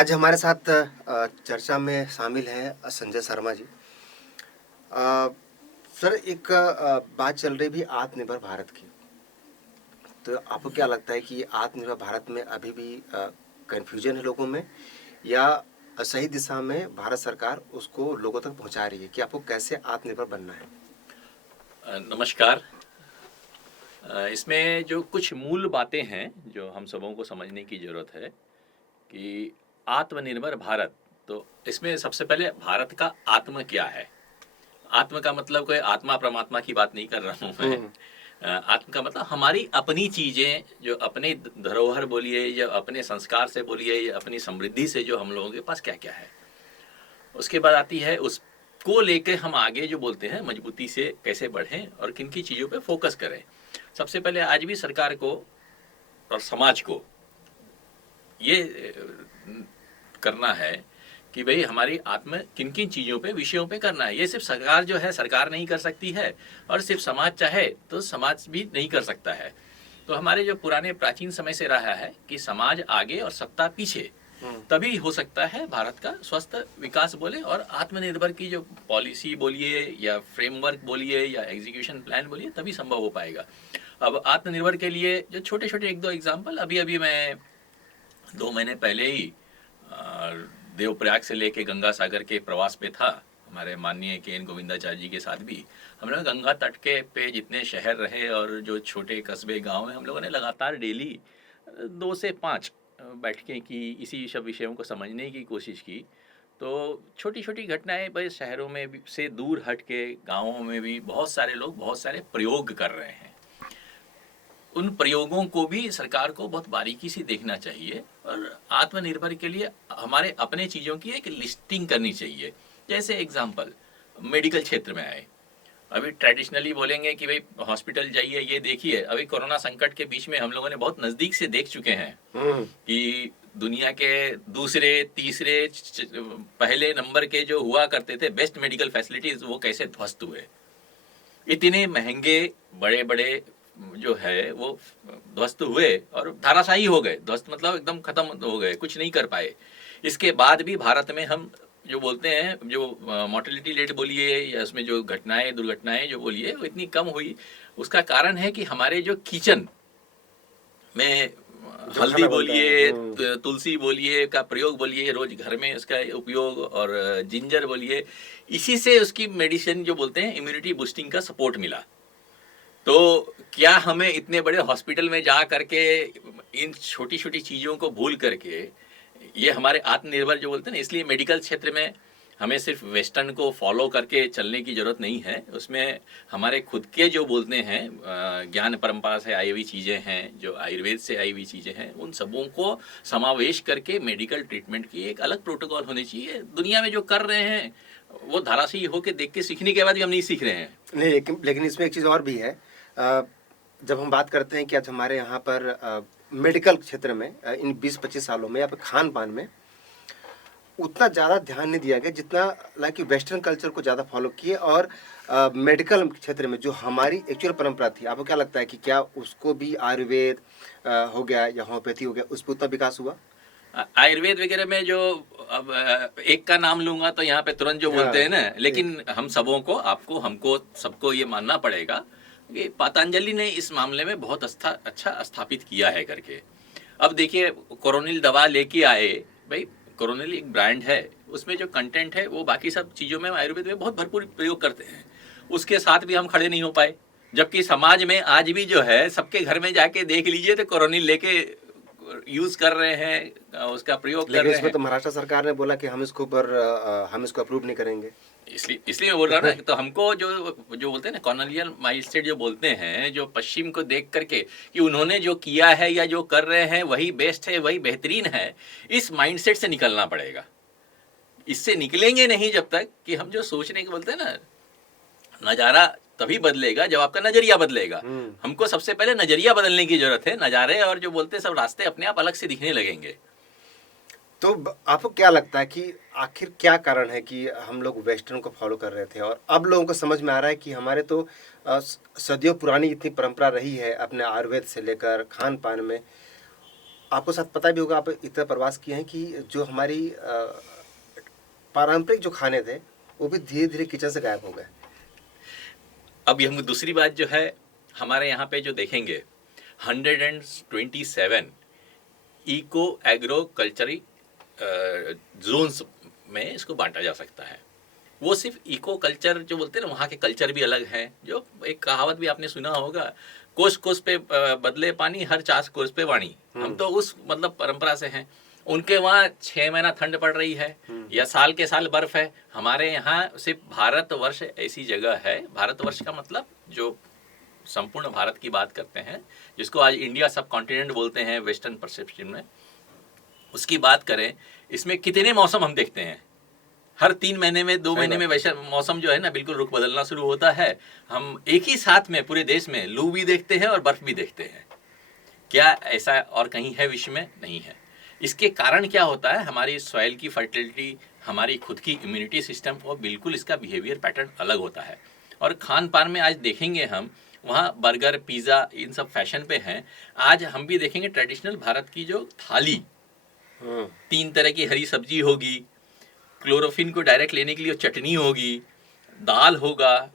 आज हमारे साथ चर्चा में शामिल हैं संजय शर्मा जी। अ, सर एक बात चल रही भी आत्मनिर्भर भारत की। तो आपको क्या लगता है कि आत्मनिर्भर भारत में अभी भी कन्फ्यूजन है लोगों में, या सही दिशा में भारत सरकार उसको लोगों तक पहुंचा रही है कि आपको कैसे आत्मनिर्भर बनना है? नमस्कार। इसमें जो कुछ मूल बातें हैं जो हम सबों को समझने की ज़रूरत है कि आत्मनिर्भर भारत, तो इसमें सबसे पहले भारत का आत्म क्या है। आत्म का मतलब कोई आत्मा परमात्मा की बात नहीं कर रहा हूँ मैं। हम्म। आत्म का मतलब हमारी अपनी चीज़ें, जो अपने धरोहर बोलिए या अपने संस्कार से बोलिए या अपनी समृद्धि से जो हम लोगों के पास क्या क्या है। उसके बाद आती है उसको लेके हम आगे जो बोलते हैं मजबूती से कैसे बढ़ें और किन की चीज़ों पे फोकस करें। सबसे पहले आज भी सरकार को और समाज को ये करना है कि भाई हमारी आत्म किन किन चीज़ों पे विषयों पे करना है। ये सिर्फ सरकार जो है सरकार नहीं कर सकती है, और सिर्फ समाज चाहे तो समाज भी नहीं कर सकता है। तो हमारे जो पुराने प्राचीन समय से रहा है कि समाज आगे और सत्ता पीछे, हम्म। तभी हो सकता है भारत का स्वस्थ विकास बोले और आत्मनिर्भर की जो पॉलिसी बोलिए या फ्रेमवर्क बोलिए या एग्जीक्यूशन प्लान बोलिए तभी संभव हो पाएगा। अब आत्मनिर्भर के लिए जो छोटे छोटे एक दो एग्जाम्पल, अभी अभी मैं 2 महीने पहले ही देवप्रयाग से लेके गंगा सागर के प्रवास पे था, हमारे माननीय के एन गोविंदाचार्य जी के साथ भी। हम लोग गंगा तट के पे जितने शहर रहे और जो छोटे कस्बे गांव हैं, हम लोगों ने लगातार डेली 2 से 5 बैठकें की, इसी सब विषयों को समझने की कोशिश की। तो छोटी छोटी घटनाएं भाई शहरों में भी से दूर हट के गाँवों में भी बहुत सारे लोग बहुत सारे प्रयोग कर रहे हैं। उन प्रयोगों को भी सरकार को बहुत बारीकी से देखना चाहिए और आत्मनिर्भर के लिए हमारे अपने चीज़ों की एक लिस्टिंग करनी चाहिए। जैसे एग्जांपल मेडिकल क्षेत्र में आए, अभी ट्रेडिशनली बोलेंगे कि भाई हॉस्पिटल जाइए ये देखिए। अभी कोरोना संकट के बीच में हम लोगों ने बहुत नज़दीक से देख चुके हैं हम्म। कि दुनिया के दूसरे तीसरे पहले नंबर के जो हुआ करते थे बेस्ट मेडिकल फैसिलिटीज, वो कैसे ध्वस्त हुए। इतने महंगे बड़े बड़े जो है वो ध्वस्त हुए और धाराशाही हो गए। ध्वस्त मतलब एकदम खत्म हो गए, कुछ नहीं कर पाए। इसके बाद भी भारत में हम जो बोलते हैं जो मोर्टेलिटी रेट बोलिए या उसमें जो घटनाएं दुर्घटनाएं जो बोलिए वो इतनी कम हुई। उसका कारण है कि हमारे जो किचन में जो हल्दी खाना बनता है। बोलिए, हम्म। तुलसी बोलिए का प्रयोग बोलिए रोज घर में उसका उपयोग, और जिंजर बोलिए, इसी से उसकी मेडिसिन जो बोलते हैं इम्यूनिटी बूस्टिंग का सपोर्ट मिला। तो क्या हमें इतने बड़े हॉस्पिटल में जा करके इन छोटी छोटी चीज़ों को भूल करके ये हमारे आत्मनिर्भर जो बोलते हैं ना, इसलिए मेडिकल क्षेत्र में हमें सिर्फ वेस्टर्न को फॉलो करके चलने की ज़रूरत नहीं है। उसमें हमारे खुद के जो बोलते हैं ज्ञान परंपरा से आई हुई चीज़ें हैं, जो आयुर्वेद से आई हुई चीज़ें हैं, उन सबों को समावेश करके मेडिकल ट्रीटमेंट की एक अलग प्रोटोकॉल होनी चाहिए। दुनिया में जो कर रहे हैं वो धाराशायी होकर देख के सीखने के बाद भी हम नहीं सीख रहे हैं। नहीं, लेकिन लेकिन इसमें एक चीज़ और भी है। अ, जब हम बात करते हैं कि आज हमारे यहाँ पर मेडिकल क्षेत्र में इन 20-25 सालों में या फिर खान-पान में उतना ज़्यादा ध्यान नहीं दिया गया जितना लाइक कि वेस्टर्न कल्चर को ज़्यादा फॉलो किए, और मेडिकल क्षेत्र में जो हमारी एक्चुअल परंपरा थी, आपको क्या लगता है कि क्या उसको भी आयुर्वेद हो गया या होम्योपैथी हो गया, उस पर उतना विकास हुआ? आयुर्वेद वगैरह में जो, अब एक का नाम लूंगा तो यहाँ पे तुरंत जो बोलते हैं हाँ, ना, एक लेकिन हम सबों को, आपको हमको सबको ये मानना पड़ेगा कि पतंजलि ने इस मामले में बहुत अच्छा स्थापित किया है करके। अब देखिए कोरोनिल दवा लेके आए भाई, कोरोनिल एक ब्रांड है, उसमें जो कंटेंट है वो बाकी सब चीज़ों में आयुर्वेद में बहुत भरपूर प्रयोग करते हैं। उसके साथ भी हम खड़े नहीं हो पाए, जबकि समाज में आज भी जो है सबके घर में जाके देख लीजिए तो कोरोनिल लेके यूज़ कर रहे हैं, उसका प्रयोग कर लेकिन रहे इसमें हैं। तो महाराष्ट्र सरकार ने बोला कि हम इसको ऊपर हम इसको अप्रूव नहीं करेंगे। इसलिए इसलिए मैं बोल रहा हूँ ना, तो हमको जो जो बोलते हैं ना कॉलोनियल माइंडसेट जो बोलते हैं, जो पश्चिम को देख करके कि उन्होंने जो किया है या जो कर रहे हैं वही बेस्ट है वही बेहतरीन है, इस माइंडसेट से निकलना पड़ेगा। इससे निकलेंगे नहीं जब तक कि हम जो सोचने के बोलते हैं ना, नज़ारा तभी बदलेगा जब आपका नज़रिया बदलेगा। हम्म। हमको सबसे पहले नज़रिया बदलने की जरूरत है। नज़ारे और जो बोलते हैं सब रास्ते अपने आप अलग से दिखने लगेंगे। तो आपको क्या लगता है कि आखिर क्या कारण है कि हम लोग वेस्टर्न को फॉलो कर रहे थे और अब लोगों को समझ में आ रहा है कि हमारे तो सदियों पुरानी इतनी परंपरा रही है अपने आयुर्वेद से लेकर खान पान में, आपको शायद पता भी होगा, आप इतना प्रवास किए हैं कि जो हमारी पारंपरिक जो खाने थे वो भी धीरे धीरे किचन से गायब हो गए। अब हम दूसरी बात जो है, हमारे यहाँ पे जो देखेंगे 127 इको एग्रो कल्चरी जोन्स में इसको बांटा जा सकता है। वो सिर्फ इको कल्चर जो बोलते हैं ना, वहाँ के कल्चर भी अलग हैं। जो एक कहावत भी आपने सुना होगा, कोस कोस पे बदले पानी, हर 4 कोस पे वाणी। हम तो उस मतलब परंपरा से हैं। उनके वहाँ 6 महीना ठंड पड़ रही है या साल के साल बर्फ है। हमारे यहाँ सिर्फ भारतवर्ष ऐसी जगह है, भारतवर्ष का मतलब जो संपूर्ण भारत की बात करते हैं, जिसको आज इंडिया सब कॉन्टिनेंट बोलते हैं वेस्टर्न परसेप्शन में, उसकी बात करें, इसमें कितने मौसम हम देखते हैं। हर 3 महीने में 2 महीने में वैसा मौसम जो है ना बिल्कुल रुख बदलना शुरू होता है। हम एक ही साथ में पूरे देश में लू भी देखते हैं और बर्फ भी देखते हैं। क्या ऐसा और कहीं है विश्व में? नहीं है। इसके कारण क्या होता है, हमारी सॉइल की फर्टिलिटी, हमारी खुद की इम्यूनिटी सिस्टम, और बिल्कुल इसका बिहेवियर पैटर्न अलग होता है। और खान पान में आज देखेंगे हम, वहाँ बर्गर पिज़्ज़ा इन सब फैशन पे हैं। आज हम भी देखेंगे ट्रेडिशनल भारत की जो थाली, 3 तरह की हरी सब्जी होगी, क्लोरोफिन को डायरेक्ट लेने के लिए चटनी होगी, दाल होगा,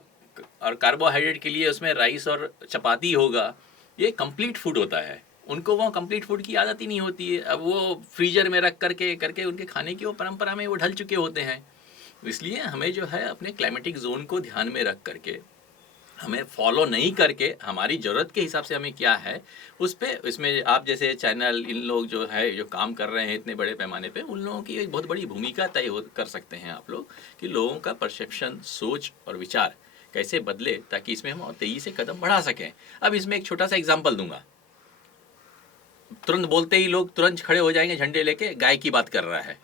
और कार्बोहाइड्रेट के लिए उसमें राइस और चपाती होगा। ये कंप्लीट फूड होता है। उनको वो कंप्लीट फूड की आदत ही नहीं होती है। अब वो फ्रीजर में रख करके उनके खाने की वो परंपरा में वो ढल चुके होते हैं। इसलिए हमें जो है अपने क्लाइमेटिक जोन को ध्यान में रख करके, हमें फॉलो नहीं करके, हमारी ज़रूरत के हिसाब से हमें क्या है उस पे, इसमें आप जैसे चैनल, इन लोग जो है जो काम कर रहे हैं इतने बड़े पैमाने पे, उन लोगों की एक बहुत बड़ी भूमिका तय कर सकते हैं आप लोग, कि लोगों का परसेप्शन, सोच और विचार कैसे बदले, ताकि इसमें हम और तेज़ी से कदम बढ़ा सकें। अब इसमें एक छोटा सा एग्जाम्पल दूंगा। तुरंत बोलते ही लोग तुरंत खड़े हो जाएंगे, झंडे लेके गाय की बात कर रहा है।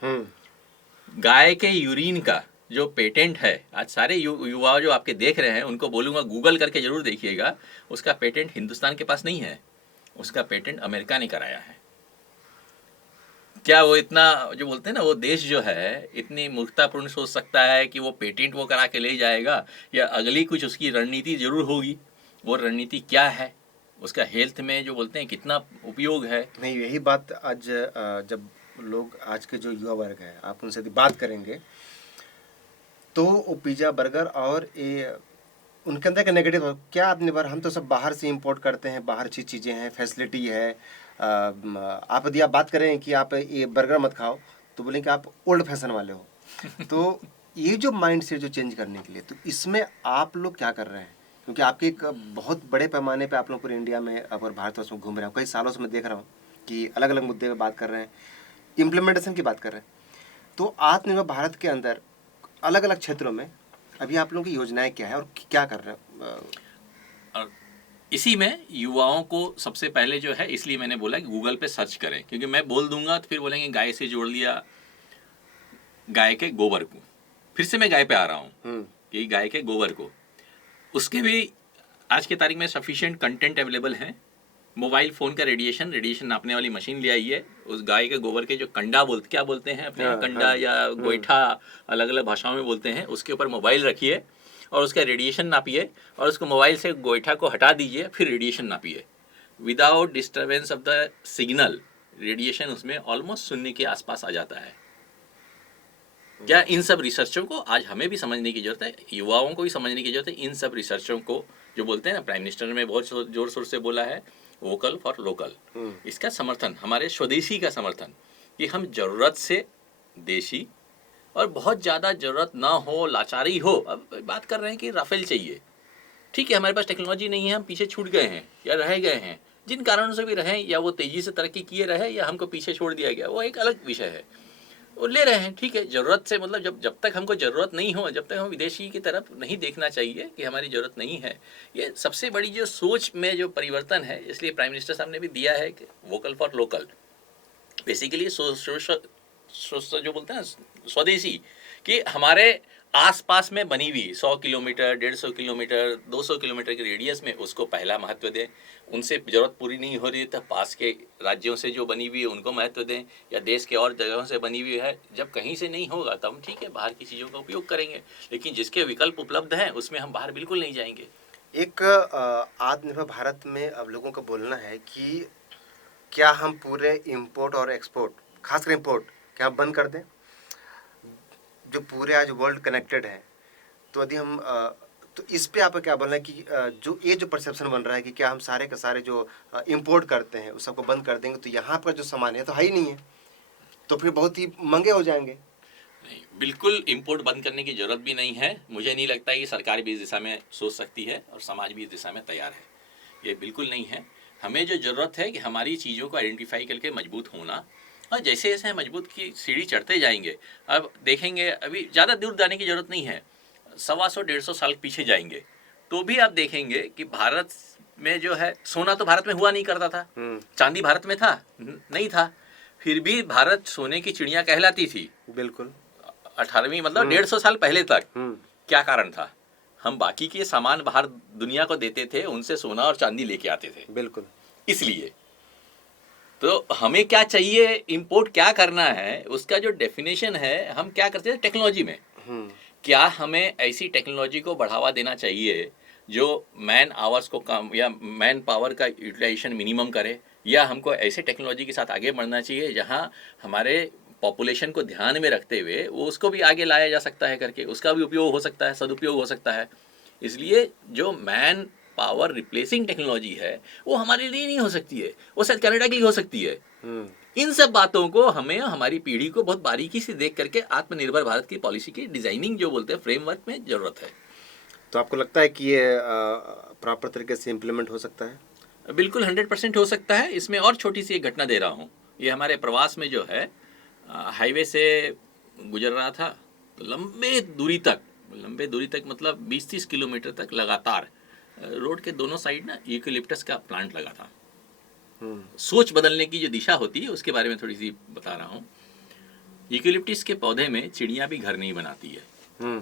गाय के यूरिन का जो पेटेंट है, आज सारे युवा जो आपके देख रहे हैं उनको बोलूँगा गूगल करके जरूर देखिएगा, उसका पेटेंट हिंदुस्तान के पास नहीं है, उसका पेटेंट अमेरिका ने कराया है। क्या वो इतना जो बोलते हैं ना, वो देश जो है इतनी मूर्खतापूर्ण सोच सकता है कि वो पेटेंट वो करा के ले जाएगा, या अगली कुछ उसकी रणनीति जरूर होगी। वो रणनीति क्या है, उसका हेल्थ में जो बोलते हैं कितना उपयोग है। नहीं, यही बात आज जब लोग, आज के जो युवा वर्ग है, आप उनसे बात करेंगे तो वो पिज़्ज़ा बर्गर और ये उनके अंदर का नेगेटिव, क्या आपने बार, हम तो सब बाहर से इंपोर्ट करते हैं, बाहर अच्छी चीज़ें हैं, फैसिलिटी है। आप यदि आप बात करें कि आप ये बर्गर मत खाओ तो बोलेंगे आप ओल्ड फैशन वाले हो। तो ये जो माइंड सेट जो चेंज करने के लिए, तो इसमें आप लोग क्या कर रहे हैं? क्योंकि आपके एक बहुत बड़े पैमाने पे आप लोग पूरे इंडिया में और भारतवर्ष में घूम रहे हो, कई सालों से मैं देख रहा हूँ कि अलग अलग मुद्दे पे बात कर रहे हैं, इम्प्लीमेंटेशन की बात कर रहे हैं। तो आत्मनिर्भर भारत के अंदर अलग अलग क्षेत्रों में अभी आप लोगों की योजनाएं क्या है और क्या कर रहे हैं? और इसी में युवाओं को सबसे पहले जो है, इसलिए मैंने बोला कि गूगल पे सर्च करें, क्योंकि मैं बोल दूंगा तो फिर बोलेंगे गाय से जोड़ लिया, गाय के गोबर को। फिर से मैं गाय पे आ रहा हूँ कि गाय के गोबर को, उसके भी आज के तारीख में सफिशिएंट कंटेंट अवेलेबल हैं। मोबाइल फ़ोन का रेडिएशन नापने वाली मशीन ले आई है। उस गाय के गोबर के जो कंडा क्या बोलते हैं अपने यहाँ, कंडा या गोईठा अलग अलग भाषाओं में बोलते हैं, उसके ऊपर मोबाइल रखिए और उसका रेडिएशन नापिए, और उसको मोबाइल से गोईठा को हटा दीजिए, फिर रेडिएशन नापिए। Without disturbance of the signal, radiation उसमें ऑलमोस्ट शून्य के आसपास आ जाता है। क्या इन सब रिसर्चों को आज हमें भी समझने की जरूरत है, युवाओं को भी समझने की जरूरत है। इन सब रिसर्चों को जो बोलते हैं ना, प्राइम मिनिस्टर ने बहुत जोर शोर से बोला है वोकल फॉर लोकल, इसका समर्थन, हमारे स्वदेशी का समर्थन, कि हम जरूरत से देशी, और बहुत ज़्यादा ज़रूरत ना हो, लाचारी हो। अब बात कर रहे हैं कि राफेल चाहिए, ठीक है, हमारे पास टेक्नोलॉजी नहीं है, हम पीछे छूट गए हैं या रह गए हैं, जिन कारणों से भी रहें, या वो तेज़ी से तरक्की किए रहे या हमको पीछे छोड़ दिया गया, वो एक अलग विषय है। वो ले रहे हैं, ठीक है, ज़रूरत से मतलब जब तक हमको ज़रूरत नहीं हो, जब तक हम विदेशी की तरफ नहीं देखना चाहिए कि हमारी ज़रूरत नहीं है। ये सबसे बड़ी जो सोच में जो परिवर्तन है, इसलिए प्राइम मिनिस्टर साहब ने भी दिया है कि वोकल फॉर लोकल, बेसिकली जो बोलते हैं स्वदेशी, कि हमारे आसपास में बनी हुई 100 किलोमीटर, 150 किलोमीटर, 200 किलोमीटर के रेडियस में उसको पहला महत्व दें। उनसे ज़रूरत पूरी नहीं हो रही है तो पास के राज्यों से जो बनी हुई है उनको महत्व दें, या देश के और जगहों से बनी हुई है। जब कहीं से नहीं होगा तब हम ठीक है बाहर की चीज़ों का उपयोग करेंगे, लेकिन जिसके विकल्प उपलब्ध हैं उसमें हम बाहर बिल्कुल नहीं जाएंगे। एक आत्मनिर्भर भारत में अब लोगों का बोलना है कि क्या हम पूरे इंपोर्ट और एक्सपोर्ट, खासकर इंपोर्ट, क्या हम बंद कर दें? जो पूरे आज वर्ल्ड कनेक्टेड है, तो यदि हम तो इस पे आपका क्या बोलना है कि जो ये जो परसेप्शन बन रहा है कि क्या हम सारे के सारे जो इंपोर्ट करते हैं उस सबको बंद कर देंगे, तो यहाँ पर जो सामान है तो है ही नहीं है, तो फिर बहुत ही महंगे हो जाएंगे। नहीं, बिल्कुल इंपोर्ट बंद करने की जरूरत भी नहीं है। मुझे नहीं लगता कि सरकार भी इस दिशा में सोच सकती है और समाज भी इस दिशा में तैयार है। ये बिल्कुल नहीं है। हमें जो ज़रूरत है कि हमारी चीज़ों को आइडेंटिफाई करके मजबूत होना, और जैसे जैसे मजबूत की सीढ़ी चढ़ते जाएंगे, अब देखेंगे अभी ज़्यादा दूर जाने की ज़रूरत नहीं है, 125-150 साल पीछे जाएंगे तो भी आप देखेंगे कि भारत में जो है सोना तो भारत में हुआ नहीं करता था, चांदी भारत में था नहीं था, फिर भी भारत सोने की चिड़िया कहलाती थी। बिल्कुल 18वीं मतलब 150 साल पहले तक। क्या कारण था? हम बाकी के सामान बाहर दुनिया को देते थे, उनसे सोना और चांदी लेके आते थे। बिल्कुल। इसलिए तो हमें क्या चाहिए, इंपोर्ट क्या करना है, उसका जो डेफिनेशन है, हम क्या करते हैं टेक्नोलॉजी में। क्या हमें ऐसी टेक्नोलॉजी को बढ़ावा देना चाहिए जो मैन आवर्स को कम या मैन पावर का यूटिलाइजेशन मिनिमम करे, या हमको ऐसे टेक्नोलॉजी के साथ आगे बढ़ना चाहिए जहां हमारे पॉपुलेशन को ध्यान में रखते हुए वो उसको भी आगे लाया जा सकता है करके उसका भी उपयोग हो सकता है, सदुपयोग हो सकता है। इसलिए जो मैन पावर रिप्लेसिंग टेक्नोलॉजी है वो हमारे लिए नहीं हो सकती है, वो शायद कनाडा के लिए हो सकती है। इन सब बातों को हमें हमारी पीढ़ी को बहुत बारीकी से देख करके आत्मनिर्भर भारत की पॉलिसी की डिजाइनिंग जो बोलते हैं फ्रेमवर्क में जरूरत है। तो आपको लगता है कि ये प्रॉपर तरीके से इम्प्लीमेंट हो सकता है? बिल्कुल 100% हो सकता है। इसमें और छोटी सी एक घटना दे रहा हूँ। ये हमारे प्रवास में जो है हाईवे से गुजर रहा था, तो लंबे दूरी तक मतलब 20-30 किलोमीटर तक लगातार रोड के दोनों साइड ना यूकेलिप्टस का प्लांट लगा था। सोच बदलने की जो दिशा होती है उसके बारे में थोड़ी सी बता रहा हूँ। यूकेलिप्टस के पौधे में चिड़िया भी घर नहीं बनाती है।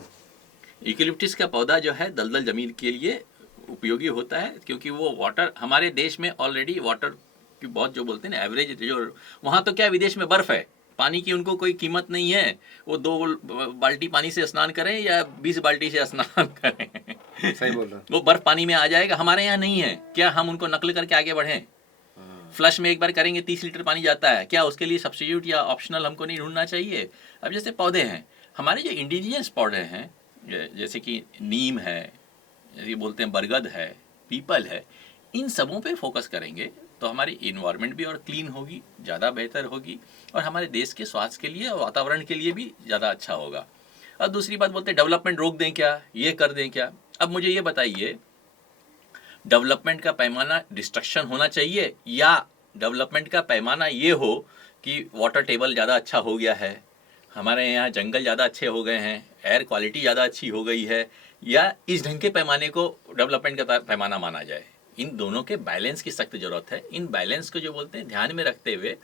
यूकेलिप्टस का पौधा जो है दलदल जमीन के लिए उपयोगी होता है, क्योंकि वो वाटर, हमारे देश में ऑलरेडी वाटर की बहुत जो बोलते हैं ना एवरेज, जो वहाँ तो क्या विदेश में बर्फ है, पानी की उनको कोई कीमत नहीं है। वो 2 बाल्टी पानी से स्नान करें या 20 बाल्टी से स्नान करें, सही बोल रहा। वो बर्फ पानी में आ जाएगा। हमारे यहाँ नहीं है। क्या हम उनको नकल करके आगे बढ़ें? फ्लश में एक बार करेंगे 30 लीटर पानी जाता है, क्या उसके लिए सब्स्टिट्यूट या ऑप्शनल हमको नहीं ढूंढना चाहिए? अब जैसे पौधे हैं हमारे जो इंडिजिनियस पौधे हैं, जैसे कि नीम है, ये बोलते हैं बरगद है, पीपल है, इन सबों पे फोकस करेंगे तो हमारी इन्वायरमेंट भी और क्लीन होगी, ज़्यादा बेहतर होगी, और हमारे देश के स्वास्थ्य के लिए और वातावरण के लिए भी ज़्यादा अच्छा होगा। और दूसरी बात बोलते हैं डेवलपमेंट रोक दें क्या, ये कर दें क्या? अब मुझे ये बताइए, डेवलपमेंट का पैमाना डिस्ट्रक्शन होना चाहिए या डेवलपमेंट का पैमाना ये हो कि वाटर टेबल ज़्यादा अच्छा हो गया है, हमारे यहाँ जंगल ज़्यादा अच्छे हो गए हैं, एयर क्वालिटी ज़्यादा अच्छी हो गई है, या इस ढंग के पैमाने को डेवलपमेंट का पैमाना माना जाए? इन दोनों के बैलेंस की सख्त ज़रूरत है। इन बैलेंस को जो बोलते हैं ध्यान में रखते हुए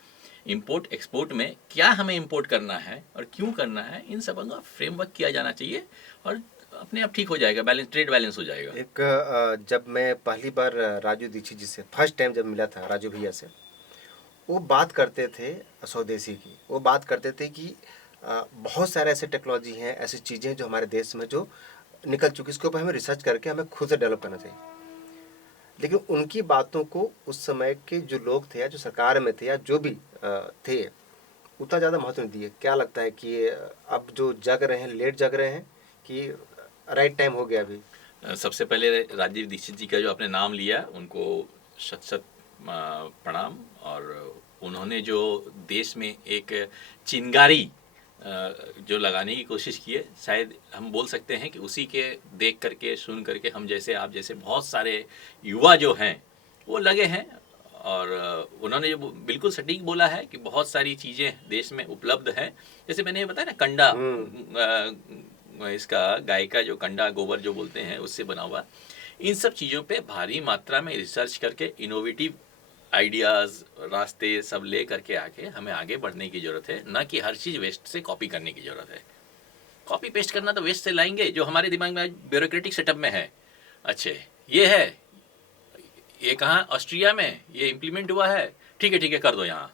इंपोर्ट एक्सपोर्ट में क्या हमें इंपोर्ट करना है और क्यों करना है, इन सब का फ्रेमवर्क किया जाना चाहिए और अपने आप ठीक हो जाएगा, बैलेंस, ट्रेड बैलेंस हो जाएगा। जब मैं पहली बार राजू दीक्षित जी से फर्स्ट टाइम जब मिला था, राजू भैया से, वो बात करते थे स्वदेशी की, वो बात करते थे कि बहुत सारे ऐसे टेक्नोलॉजी हैं, ऐसी चीज़ें जो हमारे देश में जो निकल चुकी, इसके ऊपर हमें रिसर्च करके हमें खुद से डेवलप करना चाहिए। लेकिन उनकी बातों को उस समय के जो लोग थे या जो सरकार में थे या जो भी थे उतना ज़्यादा महत्व नहीं दिए। क्या लगता है कि अब जो जग रहे हैं लेट जग रहे हैं कि राइट टाइम हो गया अभी? सबसे पहले राजीव दीक्षित जी का जो आपने नाम लिया, उनको शत शत प्रणाम। और उन्होंने जो देश में एक चिंगारी जो लगाने की कोशिश की है, शायद हम बोल सकते हैं कि उसी के देख करके सुन करके हम जैसे, आप जैसे बहुत सारे युवा जो हैं वो लगे हैं। और उन्होंने जो बिल्कुल सटीक बोला है कि बहुत सारी चीज़ें देश में उपलब्ध हैं। जैसे मैंने ये बताया ना, कंडा, इसका गाय का जो कंडा, गोबर जो बोलते हैं, उससे बना हुआ, इन सब चीज़ों पे भारी मात्रा में रिसर्च करके इनोवेटिव आइडियाज़, रास्ते सब ले करके आके हमें आगे बढ़ने की ज़रूरत है, ना कि हर चीज़ वेस्ट से कॉपी करने की ज़रूरत है। कॉपी पेस्ट करना तो वेस्ट से लाएंगे जो हमारे दिमाग में ब्यूरोक्रेटिक सेटअप में है। अच्छे ये है, ये कहाँ, ऑस्ट्रिया में ये इम्प्लीमेंट हुआ है, ठीक है कर दो यहाँ।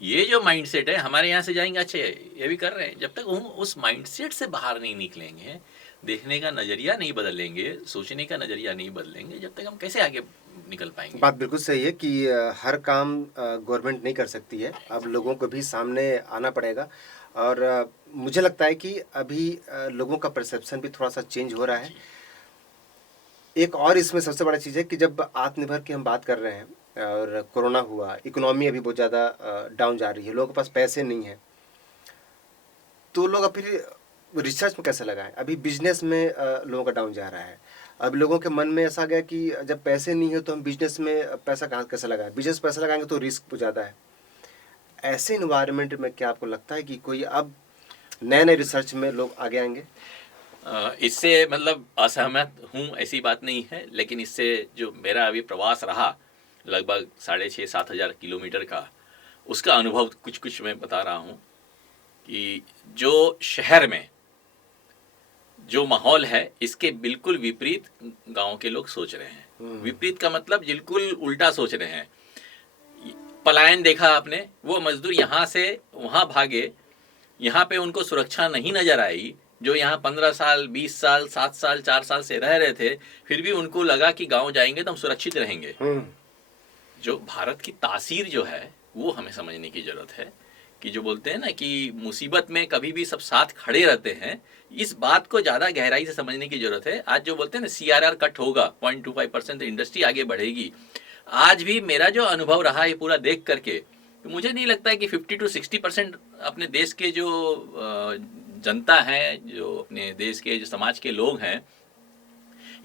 ये जो माइंडसेट है हमारे यहाँ से जाएंगे, अच्छे ये भी कर रहे हैं। जब तक हम उस माइंडसेट से बाहर नहीं निकलेंगे, देखने का नजरिया नहीं बदलेंगे, सोचने का नजरिया नहीं बदलेंगे, जब तक हम कैसे आगे निकल पाएंगे। बात बिल्कुल सही है कि हर काम गवर्नमेंट नहीं कर सकती है, अब लोगों को भी सामने आना पड़ेगा। और मुझे लगता है कि अभी लोगों का परसेप्शन भी थोड़ा सा चेंज हो रहा है। जी। एक और इसमें सबसे बड़ा चीज़ है कि जब आत्मनिर्भर की हम बात कर रहे हैं और कोरोना हुआ, इकोनॉमी अभी बहुत ज़्यादा डाउन जा रही है, लोगों के पास पैसे नहीं है, तो लोग अब फिर रिसर्च में कैसे लगाएं? अभी बिजनेस में लोगों का डाउन जा रहा है। अब लोगों के मन में ऐसा गया कि जब पैसे नहीं है तो हम बिजनेस में पैसा कहाँ कैसे लगाएं? बिजनेस पैसा लगाएंगे तो रिस्क तो ज़्यादा है। ऐसे इन्वायरमेंट में क्या आपको लगता है कि कोई अब नए नए रिसर्च में लोग आगे आएंगे? इससे मतलब असहमत हूँ ऐसी बात नहीं है, लेकिन इससे जो मेरा अभी प्रवास रहा लगभग 6,500-7,000 किलोमीटर का, उसका अनुभव कुछ कुछ मैं बता रहा हूँ कि जो शहर में जो माहौल है इसके बिल्कुल विपरीत गांव के लोग सोच रहे हैं। विपरीत का मतलब बिल्कुल उल्टा सोच रहे हैं। पलायन देखा आपने, वो मजदूर यहाँ से वहाँ भागे, यहाँ पे उनको सुरक्षा नहीं नजर आई। जो यहाँ 15 साल 20 साल 7 साल 4 साल से रह रहे थे, फिर भी उनको लगा कि गांव जाएंगे तो हम सुरक्षित रहेंगे। जो भारत की तासीर जो है वो हमें समझने की जरूरत है कि जो बोलते हैं ना कि मुसीबत में कभी भी सब साथ खड़े रहते हैं, इस बात को ज़्यादा गहराई से समझने की जरूरत है। आज जो बोलते हैं ना CRR कट होगा 0.25%, तो इंडस्ट्री आगे बढ़ेगी। आज भी मेरा जो अनुभव रहा है पूरा देख करके, तो मुझे नहीं लगता है कि 50-60% अपने देश के जो जनता है, जो अपने देश के जो समाज के लोग हैं,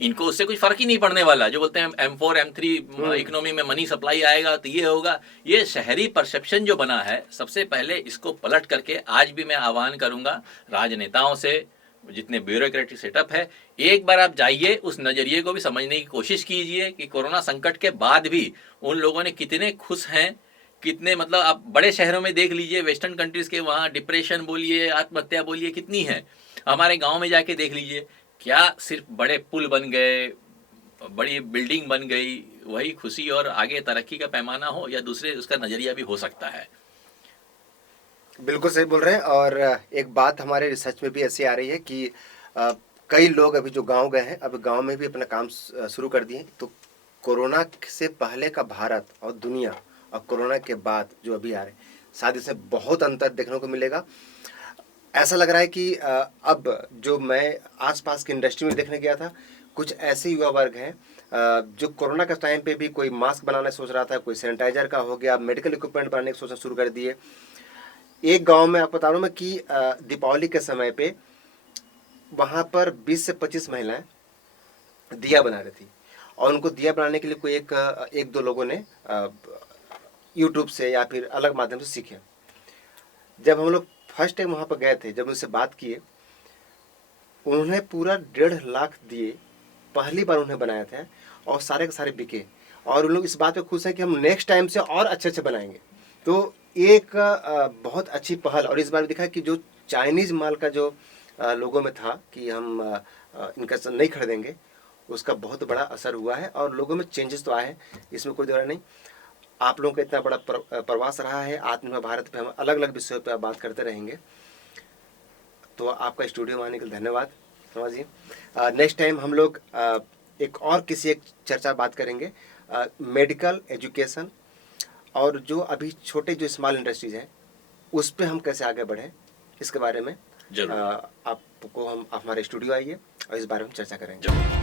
इनको उससे कुछ फर्क ही नहीं पड़ने वाला। जो बोलते हैं M4 M3 इकोनॉमी में मनी सप्लाई आएगा तो ये होगा, ये शहरी परसेप्शन जो बना है, सबसे पहले इसको पलट करके आज भी मैं आह्वान करूंगा राजनेताओं से, जितने ब्यूरोक्रेटिक सेटअप है, एक बार आप जाइए उस नजरिए को भी समझने की कोशिश कीजिए कि कोरोना संकट के बाद भी उन लोगों ने कितने खुश हैं, कितने मतलब आप बड़े शहरों में देख लीजिए, वेस्टर्न कंट्रीज के, वहाँ डिप्रेशन बोलिए, आत्महत्या बोलिए, कितनी है। हमारे गांव में जाके देख लीजिए, क्या सिर्फ बड़े पुल बन गए, बड़ी बिल्डिंग बन गई, वही खुशी और आगे तरक्की का पैमाना हो, या दूसरे उसका नजरिया भी हो सकता है। बिल्कुल सही बोल रहे हैं। और एक बात हमारे रिसर्च में भी ऐसी आ रही है कि कई लोग अभी जो गांव गए हैं, अब गांव में भी अपना काम शुरू कर दिए। तो कोरोना से पहले का भारत और दुनिया और कोरोना के बाद जो अभी आ रहे हैं, शायद इसमें बहुत अंतर देखने को मिलेगा। ऐसा लग रहा है कि अब जो मैं आसपास की इंडस्ट्री में देखने गया था, कुछ ऐसे युवा वर्ग हैं जो कोरोना के टाइम पे भी कोई मास्क बनाना सोच रहा था, कोई सैनिटाइजर का हो गया, मेडिकल इक्विपमेंट बनाने की सोचना शुरू कर दिए। एक गांव में आपको बता रहा हूँ मैं कि दीपावली के समय पे वहाँ पर 20 से 25 महिलाएं दिया बना रही थी, और उनको दिया बनाने के लिए कोई एक दो लोगों ने यूट्यूब से या फिर अलग माध्यम से सीखे। जब हम लोग फर्स्ट टाइम वहाँ पर गए थे, जब उनसे बात किए, उन्होंने पूरा 1.5 लाख दिए, पहली बार उन्हें बनाया था, और सारे के सारे बिके। और उन लोग इस बात पे खुश हैं कि हम नेक्स्ट टाइम से और अच्छे अच्छे बनाएंगे। तो एक बहुत अच्छी पहल। और इस बार भी दिखा कि जो चाइनीज़ माल का जो लोगों में था कि हम इनका नहीं खरीदेंगे, उसका बहुत बड़ा असर हुआ है और लोगों में चेंजेस तो आए हैं, इसमें कोई दौरा नहीं। आप लोगों का इतना बड़ा प्रवास रहा है आत्मनिर्भर भारत पे, हम अलग अलग विषयों पर बात करते रहेंगे। तो आपका स्टूडियो में आने के लिए धन्यवाद समा जी। नेक्स्ट टाइम हम लोग एक और किसी एक चर्चा बात करेंगे, मेडिकल एजुकेशन और जो अभी छोटे जो स्मॉल इंडस्ट्रीज हैं उस पे हम कैसे आगे बढ़ें, इसके बारे में जरूर आपको हम हमारे स्टूडियो आइए और इस बारे में चर्चा करेंगे। जरूर।